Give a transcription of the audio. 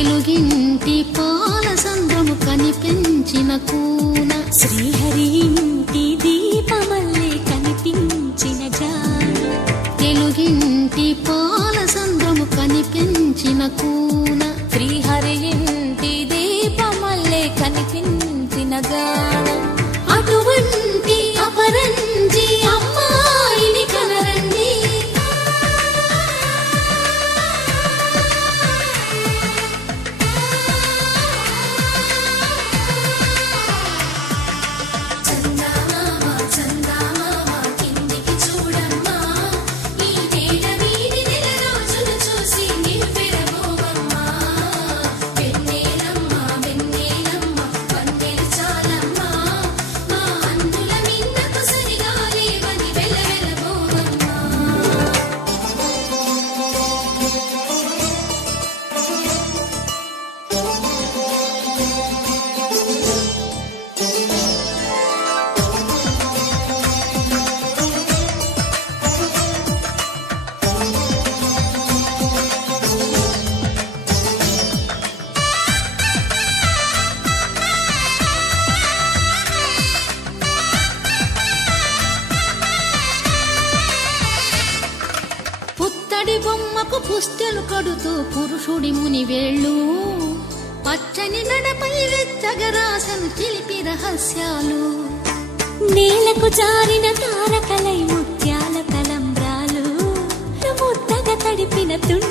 తెలుగింటి పాల సంద్రము కనిపించిన కూన శ్రీహరి ఇంటి దీపమల్లే కనిపించిన జాన తెలుగింటి పాల సంద్రము కనిపించిన కూన శ్రీహరి ఇంటి దీపమల్లే కనిపించిన గానం అటువంటి అపరంజి అమ్మాయిని కనరండి పుత్తడి బొమ్మకు పుస్తెలు కడుతూ పురుషుడి ముని వేళ్ళు పచ్చని నడపై వెచ్చగరాసను చిలిపి రహస్యాలు నేలకు జారిన తారకలై ముత్యాల తలంబ్రాలు ముద్దగా తడిపిన తుండు